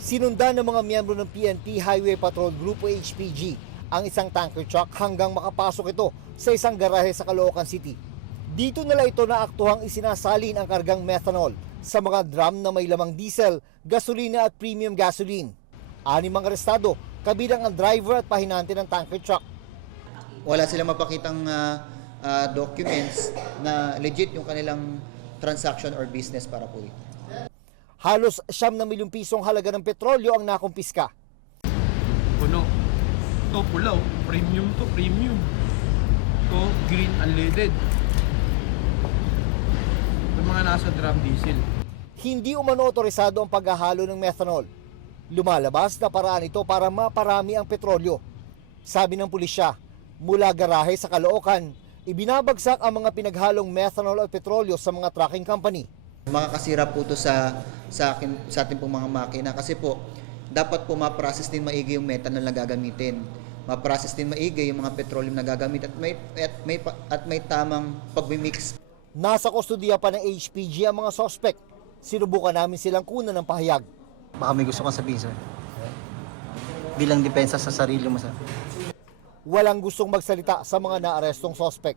Sinundan ng mga miyembro ng PNP Highway Patrol Grupo HPG ang isang tanker truck hanggang makapasok ito sa isang garahe sa Caloocan City. Dito nila ito naaktuhang isinasalin ang kargang methanol sa mga drum na may lamang diesel, gasolina at premium gasoline. 6 ang arestado, kabilang ang driver at pahinante ng tanker truck. Wala silang mapakitang documents na legit yung kanilang transaction or business para po ito. Halos 9 milyong pisong halaga ng petrolyo ang nakumpiska. Puno. Ito pulaw. Premium to premium. Ito green unleaded. Ito mga nasa drum diesel. Hindi umano otorisado ang paghahalo ng methanol. Lumalabas na paraan ito para maparami ang petrolyo. Sabi ng pulisya, mula garahe sa Caloocan, ibinabagsak ang mga pinaghalong methanol at petrolyo sa mga trucking company. Makakasira po ito sa ating pong mga makina kasi po dapat po ma-process din maigi yung methanol na gagamitin. Ma-process din maigi yung mga petroleum na gagamit at may tamang pag-mix. Nasa kustodiya pa ng HPG ang mga sospek. Sinubukan namin silang kunan ng pahayag. Baka may gusto kang sabihin, sir. Bilang depensa sa sarili mo, sir. Walang gustong magsalita sa mga naarestong sospek.